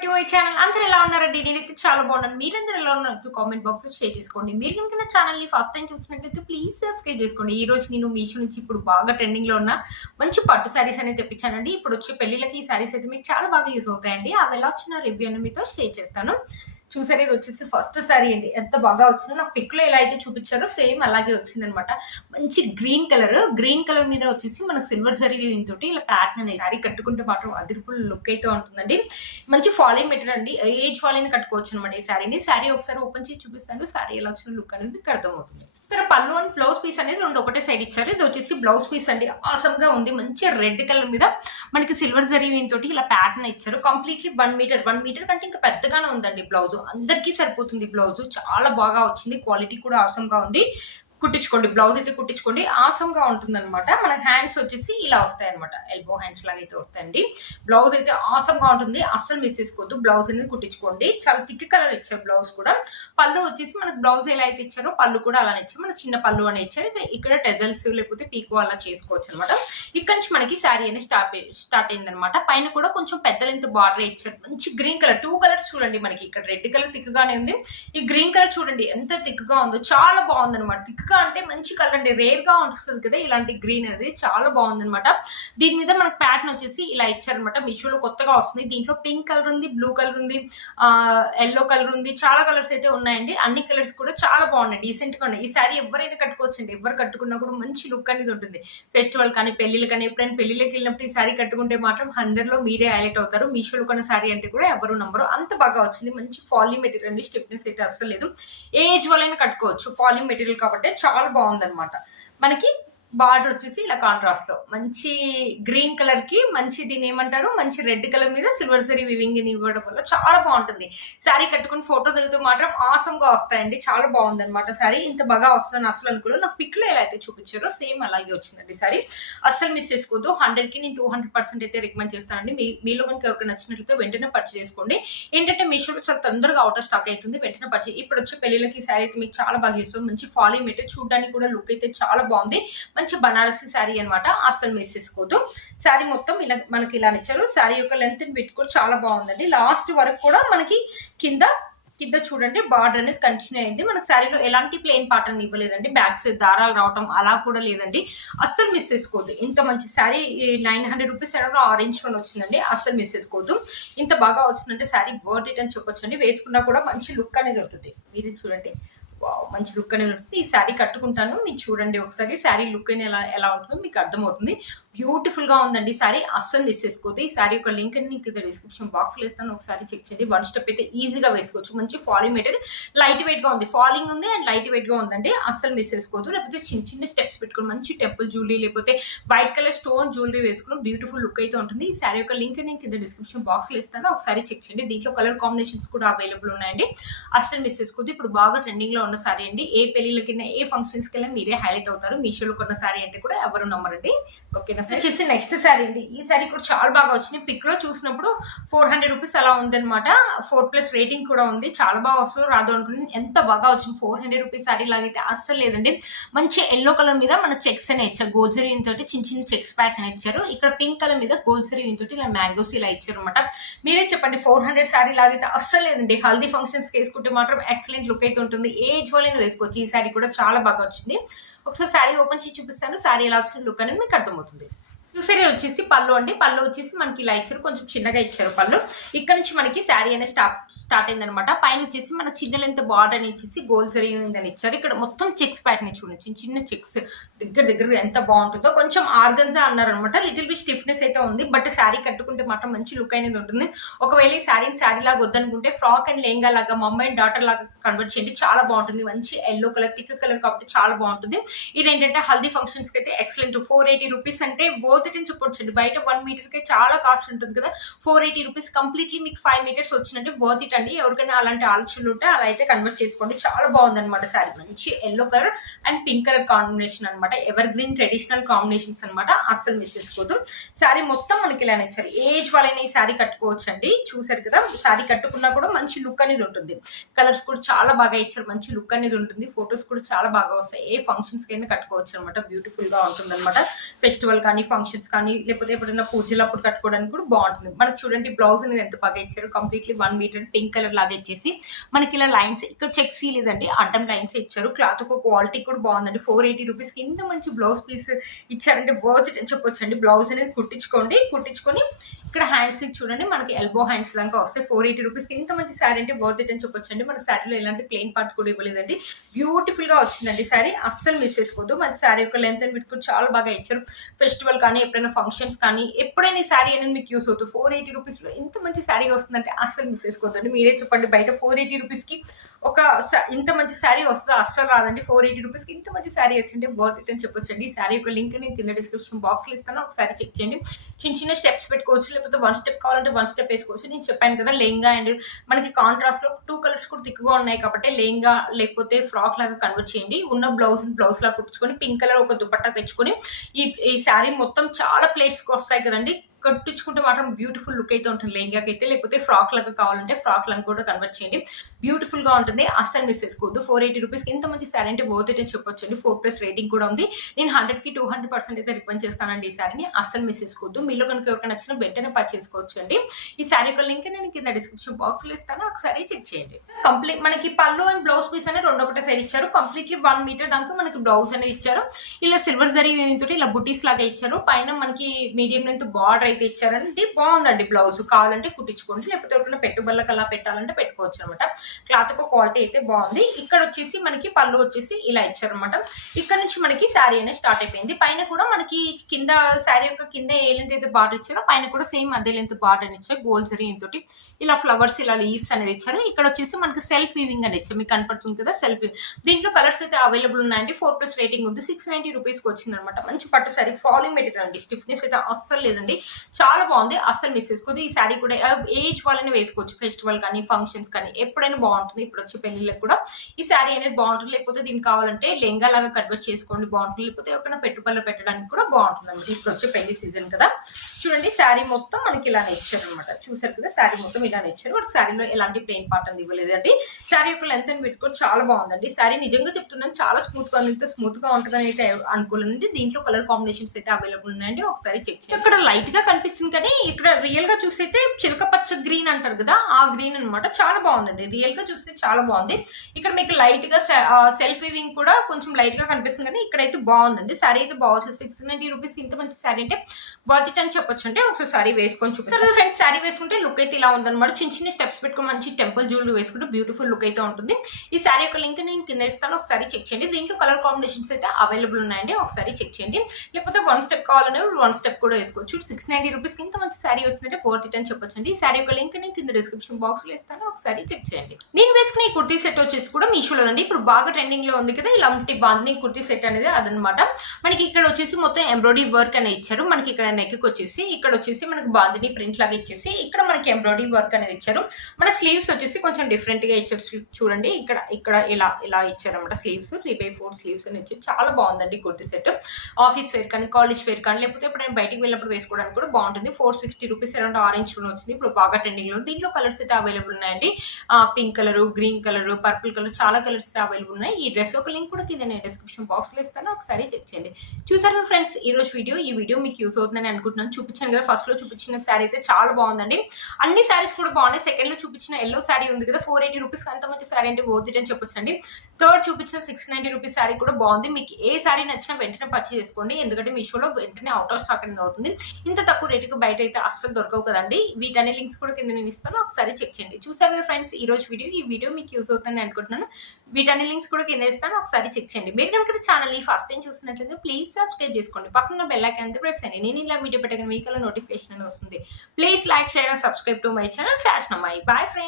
Back to my channel. అందరూ ఎలా ఉన్నారండి? నేనైతే చాలా బాగున్నాను. మీరందరూ ఎలా ఉన్నారు? కామెంట్ బాక్స్ లో షేర్ చేసుకోండి. మీరు కనుక నా ఛానల్ ని ఫస్ట్ టైం చూసినట్లయితే ప్లీజ్ సబ్స్క్రైబ్ చేసుకోండి. ఈ రోజు నేను మీషో నుంచి ఇప్పుడు బాగా ట్రెండింగ్ లో ఉన్న మంచి పట్టు శారీస్ అనేది తెప్పించానండి. ఇప్పుడు వచ్చే పెళ్లిళ్ళకి ఈ శారీస్ అయితే మీకు చాలా బాగా యూస్ అవుతాయండి. అవి ఎలా వచ్చిన రివ్యూ అని మీతో షేర్ చేస్తాను. చూసారు, ఇది వచ్చేసి ఫస్ట్ శారీ అండి. ఎంత బాగా వచ్చిందో నాకు పిక్ లో ఎలా అయితే చూపించారో సేమ్ అలాగే వచ్చింది అనమాట. మంచి గ్రీన్ కలర్ మీద వచ్చేసి మనకు సిల్వర్ జరీ తోటి ఇలా ప్యాటర్న్ అనేది శారీ కట్టుకుంటే మాత్రం అదిరిపుల్ లుక్ అయితే ఉంటుందండి. మంచి ఫాలింగ్ మెటీరియల్ అండి. ఏజ్ ఫాలింగ్ కట్టుకోవచ్చు అనమాట ఈ శారీని. శారీ ఒకసారి ఓపెన్ చేసి చూపిస్తాను. శారీ ఎలా వచ్చిన లుక్ అనేది మీకు అర్థమవుతుంది. ఇక్కడ పళ్ళు అండ్ బ్లౌజ్ పీస్ అనేది రెండు ఒకటే సైడ్ ఇచ్చారు. ఇది వచ్చేసి బ్లౌజ్ పీస్ అండి. ఆసమ్ గా ఉంది. మంచి రెడ్ కలర్ మీద మనకి సిల్వర్ జరీ తోటి ఇలా ప్యాటర్న్ ఇచ్చారు. కంప్లీట్లీ 1 మీటర్ కంటే ఇంకా పెద్దగానే ఉందండి బ్లౌజ్. అందరికీ సరిపోతుంది బ్లౌజ్. చాలా బాగా వచ్చింది. క్వాలిటీ కూడా ఆసమ్ గా ఉంది. కుట్టించుకోండి, బ్లౌజ్ అయితే కుట్టించుకోండి. ఆసమ్ గా ఉంటుంది అనమాట. మన హ్యాండ్స్ వచ్చేసి ఇలా వస్తాయి అనమాట. ఎల్బో హ్యాండ్స్ లాగా అయితే వస్తాయండి. బ్లౌజ్ అయితే ఆసమ్ గా ఉంటుంది. అస్సలు మిస్ చేసుకోవద్దు. బ్లౌజ్ అనేది కుట్టించుకోండి. చాలా థిక్ కలర్ ఇచ్చారు బ్లౌజ్ కూడా. పళ్ళు వచ్చేసి మనకు బ్లౌజ్ ఎలా అయితే ఇచ్చారో పళ్ళు కూడా అలానే ఇచ్చారు. మన చిన్న పళ్ళు అని ఇచ్చారు. ఇక్కడ టెజల్స్ లేకపోతే పీకో అలా చేసుకోవచ్చు అనమాట. ఇక్కడ నుంచి మనకి శారీ అనేది స్టార్ట్ అయింది అనమాట. పైన కూడా కొంచెం పెద్ద లెంత్ బార్డర్ ఇచ్చారు. మంచి గ్రీన్ కలర్, 2 కలర్స్ చూడండి. మనకి ఇక్కడ రెడ్ కలర్ థిక్ గానే ఉంది. ఈ గ్రీన్ కలర్ చూడండి ఎంత థిక్ గా ఉందో. చాలా బాగుంది అనమాట. థిక్ అంటే మంచి కలర్ అండి. రేర్ గా వస్తుంది కదా ఇలాంటి గ్రీన్ అనేది. చాలా బాగుంది అనమాట. దీని మీద మనకు ప్యాటర్న్ వచ్చేసి ఇలా ఇచ్చారనమాట. మీషోలో కొత్తగా వస్తుంది. దీంట్లో పింక్ కలర్ ఉంది, బ్లూ కలర్ ఉంది, ఎల్లో కలర్ ఉంది. చాలా కలర్స్ అయితే ఉన్నాయండి. అన్ని కలర్స్ కూడా చాలా బాగున్నాయి. డీసెంట్ గా ఉన్నాయి. ఈ సారీ ఎవరైనా కట్టుకోవచ్చండి. ఎవరు కట్టుకున్నా కూడా మంచి లుక్ అనేది ఉంటుంది. ఫెస్టివల్ కానీ పెళ్లిళ్ళు కానీ ఎప్పుడైనా పెళ్లిళ్ళకి వెళ్ళినప్పుడు ఈ సారీ కట్టుకుంటే మాత్రం 100లో మీరే హైలైట్ అవుతారు. మీషోలో కొన్న సారీ అంటే కూడా ఎవరు నంబరు. అంత బాగా వచ్చింది. మంచి ఫాలింగ్ మెటీరియల్ అండి. స్టిఫ్నెస్ అయితే అస్సలు లేదు. ఏ ఏజ్ వాళ్ళైనా కట్టుకోవచ్చు. ఫాలింగ్ మెటీరియల్ కాబట్టి చాలా బాగుందన్నమాట. మనకి బార్డర్ వచ్చేసి ఇలా కాంట్రాస్ట్ లో మంచి గ్రీన్ కలర్ కి మంచి దీని ఏమంటారు మంచి రెడ్ కలర్ మీద సిల్వర్ జరీ వివింగ్ ఇవ్వడం వల్ల చాలా బాగుంటుంది. శారీ కట్టుకుని ఫోటో దిగుతూ మాత్రం ఆసమ్ గా వస్తాయండి. చాలా బాగుంది అనమాట శారీ. ఇంత బాగా వస్తుందని అసలు అనుకోలేదు. నాకు పిక్ లో ఎలా అయితే చూపించారో సేమ్ అలాగే వచ్చిందండి శారీ. అస్సలు మిస్ చేసుకోవద్దు. 100కి నేను 200% అయితే రికమెండ్ చేస్తానండి. మీలో కనుక ఎవరికి నచ్చినట్లయితే వెంటనే పర్చేస్ చేసుకోండి. ఏంటంటే మీషోలో చాలా తొందరగా అవుట్ ఆఫ్ స్టాక్ అవుతుంది. వెంటనే పర్చేస్. ఇప్పుడు వచ్చే పెళ్లిళ్ళకి శారీ అయితే మీకు చాలా బాగా ఇస్తుంది. మంచి ఫాలింగ్ మెటీరియల్ చూడడానికి కూడా లుక్ అయితే చాలా బాగుంది. మంచి బనారసి శారీ అనమాట. అస్సలు మిస్ చేసుకోవద్దు. శారీ మొత్తం ఇలా మనకి ఇలా ఇచ్చారు. శారీ యొక్క లెంత్ బిట్ కూడా చాలా బాగుందండి. లాస్ట్ వరకు కూడా మనకి కింద చూడండి బార్డర్ అనేది కంటిన్యూ అయింది. మనకి శారీలో ఎలాంటి ప్లెయిన్ పాటర్న్ ఇవ్వలేదండి. బ్యాక్ సైడ్ దారాలు రావటం అలా కూడా లేదండి. అస్సలు మిస్ చేసుకోవద్దు. ఇంత మంచి శారీ 900 రూపీస్ ఆరెంజ్ లో వచ్చిందండి. అస్సలు మిస్ చేసుకోవద్దు. ఇంత బాగా వచ్చిందంటే శారీ వర్త్ ఇట్ అని చెప్పొచ్చు అండి. వేసుకున్నా కూడా మంచి లుక్ అనేది ఉంటుంది. మీరు చూడండి, మంచి లుక్ అనేది ఉంటుంది. ఈ శారీ కట్టుకుంటాను, మీరు చూడండి ఒకసారి శారీ లుక్ అనేది ఎలా ఉంటుందో మీకు అర్థమవుతుంది. బ్యూటిఫుల్ గా ఉందండి శారీ. అస్సలు మిస్ చేసుకోవద్దు. ఈ శారీ యొక్క లింక్ కింద డిస్క్రిప్షన్ బాక్స్ లో ఇస్తాను. ఒకసారి చెక్ చేయండి. 1 స్టెప్ అయితే ఈజీగా వేసుకోవచ్చు. మంచి ఫాలింగ్ మెటీరియల్, లైట్ వెయిట్ గా ఉంది. ఫాలింగ్ ఉంది అండ్ లైట్ వెయిట్ గా ఉందండి. అస్సలు మిస్ చేసుకోవద్దు. లేకపోతే చిన్న స్టెప్స్ పెట్టుకుని మంచి టెంపుల్ జ్యువెలరీ లేకపోతే వైట్ కలర్ స్టోన్ జ్యువెలరీ వేసుకుని బ్యూటిఫుల్ లుక్ అయితే ఉంటుంది. ఈ శారీ యొక్క లింక్ నేను కింద డిస్క్రిప్షన్ బాక్స్ లో ఇస్తాను. ఒకసారి చెక్ చేయండి. దీంట్లో కలర్ కాంబినేషన్స్ కూడా అవైలబుల్ ఉన్నాయండి. అస్సలు మిస్ చేసుకోవద్దు. ఇప్పుడు బాగా ట్రెండింగ్ లో ఉన్న శారీ అండి. ఏ పెళ్లిళ్ళకి ఏ ఫంక్షన్స్ కి వెళ్ళినా మీరే హైలైట్ అవుతారు. మీషోలో కొన్న శారీ అంటే కూడా ఎవరు నమ్మరండి. ఓకేనా? వచ్చేసి నెక్స్ట్ శారీ అండి. ఈ శారీ కూడా చాలా బాగా వచ్చింది. పిక్ లో చూసినప్పుడు 400 రూపీస్ అలా ఉందన్నమాట. 4+ రేటింగ్ కూడా ఉంది. చాలా బాగా వస్తుంది. రాదు అనుకుని ఎంత బాగా వచ్చింది. 400 రూపీస్ శారీ లాగైతే అస్సలు లేదండి. మంచి ఎల్లో కలర్ మీద మన చెక్స్ అనే ఇచ్చారు. గోల్డ్ జరీ తోటి చిన్న చెక్స్ ప్యాటర్న్ ఇచ్చారు. ఇక్కడ పింక్ కలర్ మీద గోల్డ్ జరీ తోటి ఇలా మ్యాంగోస్ ఇలా ఇచ్చారు అనమాట. మీరే చెప్పండి, 400 శారీ లాగైతే అస్సలు లేదండి. హల్దీ ఫంక్షన్స్ కి వేసుకుంటే మాత్రం ఎక్సలెంట్ లుక్ అయితే ఉంటుంది. ఏజ్ వాళ్ళని వేసుకోవచ్చు. ఈ శారీ కూడా చాలా బాగా వచ్చింది. ఒకసారి శారీ ఓపెన్ చేసి చూపిస్తాను. శారీ ఎలా వచ్చింది లుక్ అనేది మీకు అర్థమవుతుంది. చూసారి వచ్చేసి పళ్ళు అండి. పళ్ళు వచ్చేసి మనకి ఇలా ఇచ్చారు. కొంచెం చిన్నగా ఇచ్చారు పళ్ళు. ఇక్కడ నుంచి మనకి శారీ అనేది స్టార్ట్ అయింది అనమాట. పైన వచ్చేసి మన చిన్న లెంత్ బార్డర్ అని ఇచ్చేసి గోల్డ్ జరీ అని ఇచ్చారు. ఇక్కడ మొత్తం చెక్స్ ప్యాటర్న్ చూడండి. చిన్న చెక్స్ దగ్గర ఎంత బాగుంటుందో. కొంచెం ఆర్గన్జా అన్నారు అనమాట. లిటిల్ బిట్ స్టిఫ్నెస్ అయితే ఉంది. బట్ శారీ కట్టుకుంటే మాత్రం మంచి లుక్ అనేది ఉంటుంది. ఒకవేళ ఈ శారీ లాగా వద్దనుకుంటే ఫ్రాక్ అండ్ లెహంగా లాగా మమ్మీ అండ్ డాటర్ లాగా కన్వర్ట్ చేయండి. చాలా బాగుంటుంది. మంచి ఎల్లో కలర్ థిక్ కలర్ కాబట్టి చాలా బాగుంటుంది. ఇదేంటంటే హల్దీ ఫంక్షన్స్ కి అయితే ఎక్సలెంట్. 480 రూపీస్ అంటే అని చెప్పొచ్చండి. బయట 1 మీటర్ కి చాలా కాస్ట్ ఉంటుంది కదా. 480 రూపీస్ కంప్లీట్లీ మీకు 5 మీటర్స్ వచ్చినట్టు వర్త్ ఇట్ అండి. ఎవరికైనా అలాంటి ఆలోచనలు ఉంటే అలా అయితే కన్వర్ట్ చేసుకోండి. చాలా బాగుంది అనమాట శారీ. మంచి yellow colour and pink colour combination అనమాట. ఎవర్ గ్రీన్ ట్రెడిషనల్ కాంబినేషన్స్ అనమాట. అస్సలు మిస్ చేసుకోవద్దు. శారీ మొత్తం మనకి ఇలా ఇచ్చారు. ఏజ్ వాళ్ళైనా ఈ శారీ కట్టుకోవచ్చు అండి. చూసారు కదా, శారీ కట్టుకున్నా కూడా మంచి లుక్ అనేది ఉంటుంది. కలర్స్ కూడా చాలా బాగా ఇచ్చారు. మంచి లుక్ అనేది ఉంటుంది. ఫొటోస్ కూడా చాలా బాగా వస్తాయి. ఏ ఫంక్షన్స్ కైనా కట్టుకోవచ్చు అనమాట. బ్యూటిఫుల్ గా ఉంటుంది అనమాట. ఫెస్టివల్ కానీ ఫంక్షన్ ఫంక్షన్స్ కానీ లేకపోతే ఎప్పుడైనా పూజలు అప్పుడు కట్టుకోవడానికి కూడా బాగుంటుంది. మనకు చూడండి బ్లౌజ్ అనేది ఎంత బాగా ఇచ్చారు, కంప్లీట్లీ 1 మీటర్ పింక్ కలర్ లాగా ఇచ్చేసి మనకి ఇలా లైన్స్ ఇక్కడ చెక్ లేదండి, అడ్డం లైన్స్ ఇచ్చారు. క్లాత్ ఒక క్వాలిటీ కూడా బాగుందండి. 480 రూపీస్కి ఇంత మంచి బ్లౌజ్ పీస్ ఇచ్చారంటే వర్త్ ఇట్ అని చెప్పొచ్చు అండి. బ్లౌజ్ అనేది కుట్టించుకొని ఇక్కడ హ్యాండ్స్ చూడండి మనకి ఎల్బో హ్యాండ్స్ దాకా వస్తాయి. 480 రూపీస్కి ఇంత మంచి శారీ అంటే వర్త్ ఇట్ అని చెప్పొచ్చు అండి. మన శారీలో ఎలాంటి ప్లెయిన్ పార్ట్ కూడా ఇవ్వలేదండి, బ్యూటిఫుల్ గా వచ్చిందండి శారీ. అస్సలు మిస్ చేసుకోవద్దు. మన శారీ యొక్క లెంత్ అండ్ విడ్త్ చాలా బాగా ఇచ్చారు. ఫెస్టివల్ కానీ ఎప్పుడైనా ఫంక్షన్స్ కానీ ఎప్పుడైనా ఈ శారీ అనేది మీకు యూస్ అవుతుంది. 480 రూపీస్లో ఇంత మంచి శారీ వస్తుందంటే అస్సలు మిస్ చేసుకోవద్దండి. మీరే చెప్పండి, బయట 480 రూపీస్కి ఇంత మంచి శారీ వస్తుంది అస్సలు రాదండి. 480 రూపీస్కి ఇంత మంచి శారీ వచ్చింటే వర్త్ ఇట్ అని చెప్పొచ్చండి. ఈ శారీ యొక్క లింక్ నేను కింద డిస్క్రిప్షన్ బాక్స్లో ఇస్తాను, ఒకసారి చెక్ చేయండి. చిన్న స్టెప్స్ పెట్టుకోవచ్చు, లేకపోతే 1 స్టెప్ కావాలంటే 1 స్టెప్ వేసుకోవచ్చు. నేను చెప్పాను కదా లెహంగా అండ్ మనకి కాంట్రాస్ట్ లో 2 కలర్స్ కూడా థిక్గా ఉన్నాయి కాబట్టి లెహంగా లేకపోతే ఫ్రాక్ లాగా కన్వర్ట్ చేయండి. ఉన్న బ్లౌజ్ లాగా కుట్టించుకొని పింక్ కలర్ ఒక దుపట్టా తెచ్చుకొని ఈ శారీ మొత్తం చాలా ప్లేట్స్కి వస్తాయి కదండి, కట్టించుకుంటే మాత్రం బ్యూటిఫుల్ లుక్ అయితే ఉంటుంది లెహంగాకి అయితే. లేకపోతే ఫ్రాక్ లాగా కావాలంటే ఫ్రాక్ లాగా కూడా కన్వర్ట్ చేయండి, బ్యూటిఫుల్ గా ఉంటుంది. అస్సలు మిస్ చేసుకోవద్దు. 480 రూపీస్కి ఇంత మంచి శారీ అంటే వర్త్ ఇట్ అని చెప్పొచ్చు అండి. 4+ రేటింగ్ కూడా ఉంది. నేను 100కి 200% అయితే రికమెండ్ చేస్తానండి ఈ శారీని. అస్సలు మిస్ చేసుకోవద్దు. మీలో కనుక ఎవరికి నచ్చిన వెంటనే పర్చేస్ చేసుకోవచ్చు అండి. ఈ శారీ యొక్క లింక్ నేను కింద డిస్క్రిప్షన్ బాక్స్ లో ఇస్తాను, ఒకసారి చెక్ చేయండి. కంప్లీట్ మనకి పళ్ళు అండ్ బ్లౌజ్ పీస్ అనేది 2 ఒకటే సైడ్ ఇచ్చారు. కంప్లీట్లీ 1 మీటర్ దాకా మనకి బ్లౌజ్ అనేది ఇచ్చారు. ఇలా సిల్వర్ జరీ తోటి ఇలా బుటీస్ లాగా ఇచ్చారు. పైన మనకి మీడియం లెంత్ బార్డర్ అయితే ఇచ్చారంటే బాగుందండి. బ్లౌజ్ కావాలంటే కుట్టించుకోండి, లేకపోతే ఎవరైనా పెట్టుబడులకు అలా పెట్టాలంటే పెట్టుకోవచ్చు అనమాట. క్లాత్ ఒక క్వాలిటీ అయితే బాగుంది. ఇక్కడ వచ్చేసి మనకి పళ్ళు వచ్చేసి ఇలా ఇచ్చారనమాట. ఇక్కడ నుంచి మనకి శారీ అనేది స్టార్ట్ అయిపోయింది. పైన కూడా మనకి కింద శారీ యొక్క కింద ఏ లెంత్ అయితే బార్డర్ ఇచ్చారో పైన కూడా సేమ్ అదే లెంత్ బార్డర్ అని ఇచ్చారు. గోల్డ్ జరీ తోటి ఇలా ఫ్లవర్స్ ఇలా లీవ్స్ అనేది ఇచ్చారు. ఇక్కడ వచ్చేసి మనకి సెల్ఫ్ వీవింగ్ అని ఇచ్చారు, మీకు కనపడుతుంది కదా సెల్ఫ్. దీంట్లో కలర్స్ అయితే అవైలబుల్ ఉన్నాయండి. 4+ రేటింగ్ ఉంది. 690 రూపీస్కి వచ్చింది అనమాట. మంచి పట్టు శారీ, ఫాలింగ్ మెటీరియల్ అండి. స్టిఫ్నెస్ అయితే అస్సలు లేదండి, చాలా బాగుంది. అస్సలు మిస్ చేసుకోవద్దు. ఈ శారీ కూడా ఏజ్ వాళ్ళని వేసుకోవచ్చు. ఫెస్టివల్ కానీ ఫంక్షన్స్ కానీ ఎప్పుడైనా బాగుంటుంది. ఇప్పుడు వచ్చే పెళ్లిళ్ళకి కూడా ఈ శారీ అనేది బాగుంటుంది. లేకపోతే దీనికి కావాలంటే లెహంగా లాగా కన్వర్ట్ చేసుకోండి, బాగుంటుంది. లేకపోతే ఎప్పుడైనా పెట్టుబడులు పెట్టడానికి కూడా బాగుంటుంది అండి. ఇప్పుడు వచ్చే పెళ్లి సీజన్ కదా. చూడండి శారీ మొత్తం మనకి ఇలానే ఇచ్చారు అనమాట. చూసారు కదా శారీ మొత్తం ఇలానే ఇచ్చారు. మనకి శారీలో ఎలాంటి ప్లెయిన్ పార్ట్ అని ఇవ్వలేదండి. శారీ యొక్క లెంత్ అని పెట్టుకొని చాలా బాగుందండి. శారీ నిజంగా చెప్తున్నాను చాలా స్మూత్ గా ఉంది. ఇంత స్మూత్ గా ఉంటుందని అయితే అనుకోలేదండి. దీంట్లో కలర్ కాంబినేషన్స్ అయితే అవైలబుల్ ఉన్నాయండి, ఒకసారి చెక్ చేయండి. ఇక్కడ లైట్ గా కనిపిస్తుంది కానీ ఇక్కడ రియల్ గా చూస్తే చిలక పచ్చ గ్రీన్ అంటారు కదా, ఆ గ్రీన్ అనమాట. చాలా బాగుందండి. రియల్ గా చూస్తే చాలా బాగుంది. ఇక్కడ మీకు లైట్ గా సెల్ఫ్ వీవింగ్ కూడా కొంచెం లైట్ గా కనిపిస్తుంది కానీ ఇక్కడైతే బాగుందండి. శారీ అయితే బాగుంది. 690 రూపీస్కి ఇంత మంచి శారీ అంటే వర్త్ ఇట్ అని చెప్పొచ్చు. అంటే ఒకసారి శారీ వేసుకొని చూపిస్తారు ఫ్రెండ్స్. శారీ వేసుకుంటే లుక్ అయితే ఇలా ఉందన్నమాట. చిన్న స్టెప్స్ పెట్టుకుని మంచి టెంపుల్ జ్యువెలరీ వేసుకుంటే బ్యూటిఫుల్ లుక్ అయితే ఉంటుంది. ఈ శారీ యొక్క లింక్ నేను కింద ఇస్తాను, ఒకసారి చెక్ చేయండి. దీంట్లో కలర్ కాంబినేషన్స్ అయితే అవైలబుల్ ఉన్నాయండి, ఒకసారి చెక్ చేయండి. లేకపోతే 1 స్టెప్ కావాలనే 1 స్టెప్ కూడా వేసుకోవచ్చు. 690 రూపీస్కి ఇంత మంచి శారీ వచ్చిందంటే వర్త్ ఇట్ అని చెప్పొచ్చు అండి. ఈ శారీ యొక్క లింక్ నేను కింద డిస్క్రిప్షన్ బాక్స్ లో ఇస్తాను, ఒకసారి చెక్ చేయండి. నేను వేసుకునే ఈ కుర్తీ సెట్ వచ్చేసి కూడా మీషోలో అండి. ఇప్పుడు బాగా ట్రెండింగ్ లో ఉంది కదా ఇలాంటి బాందిని కుర్తీ సెట్ అనేది, అదనమాట. మనకి ఇక్కడ వచ్చేసి మొత్తం ఎంబ్రాయిడరీ వర్క్ అనేది ఇచ్చారు. మనకి ఇక్కడ నెక్ వచ్చేసి ఇక్కడ వచ్చేసి మనకి బాందిని ప్రింట్ లాగా ఇచ్చేసి ఇక్కడ మనకి ఎంబ్రాయిడరీ వర్క్ అనేది ఇచ్చారు. మన స్లీవ్స్ వచ్చేసి కొంచెం డిఫరెంట్ గా ఇచ్చారు. చూడండి ఇక్కడ ఇలా ఇచ్చారు అనమాట. స్లీవ్స్ 3/4 స్లీవ్స్ అని ఇచ్చారు. చాలా బాగుందండి కుర్తీ సెట్. ఆఫీస్ వేర్ కానీ కాలేజ్ వేర్ కానీ లేకపోతే ఎప్పుడైనా బయటికి వెళ్ళినప్పుడు వేసుకోవడానికి కూడా బాగుంటుంది. 460 రూపీస్ అరౌండ్ ఆరెంజ్ చూడ వచ్చింది. ఇప్పుడు బాగా ట్రెండింగ్ లో. దీంట్లో కలర్స్ అయితే అవైలబుల్ ఉన్నాయండి. Pink colour, green colour, purple colour, చాలా కలర్స్ అయితే అవైలబుల్ ఉన్నాయి. ఈ డ్రెస్ ఒక లింక్ కూడా కింద నేను డిస్క్రిప్షన్ బాక్స్ లో ఇస్తాను, ఒకసారి చెక్ చేయండి. చూసారు ఫ్రెండ్స్ ఈ రోజు ఈ వీడియో మీకు యూస్ అవుతుందని అనుకుంటున్నాను. చూపించాను కదా ఫస్ట్ లో చూపించిన శారీ అయితే చాలా బాగుందండి. అన్ని శారీస్ కూడా బాగున్నాయి. సెకండ్ లో చూపించిన ఎల్లో శారీ ఉంది కదా 480 రూపీస్ అంత మంచి శారీ అంటే వర్త్ ఇట్ అని చెప్పొచ్చండి. థర్డ్ చూపించిన 690 రూపీస్ శారీ కూడా బాగుంది. మీకు ఏ శారీ నచ్చినా వెంటనే పర్చేస్ చేసుకోండి, ఎందుకంటే మీషోలో వెంటనే అవుట్ ఆఫ్ స్టాక్ అనేది అవుతుంది. ఇంత తక్కువ రేటుకు బయట అయితే అస్సలు దొరకవు కదండి. వీటన్ని లింక్స్ కూడా కింద నేను ఇస్తాను, ఒకసారి చెక్ చేయండి. చూసారు కదా ఫ్రెండ్స్ ఈ రోజు ఈ వీడియో మీకు యూస్ అవుతుందని అనుకుంటున్నాను. వీటన్ని లింక్స్ కూడా కింద ఇస్తాను, ఒకసారి చెక్ చేయండి. మీరు కనుక ఛానల్ ఫస్ట్ టైం చూస్తున్నట్లయితే ప్లీజ్ సబ్స్క్రైబ్ చేసుకోండి. పక్కన బెల్ ఐకాన్ ప్రెస్ చేయండి. నేను ఇలా వీడియో పెట్టగానే మీకు నోటిఫికేషన్ వస్తుంది. Please like, share and subscribe to my channel fashion అమ్మాయి. Bye friends.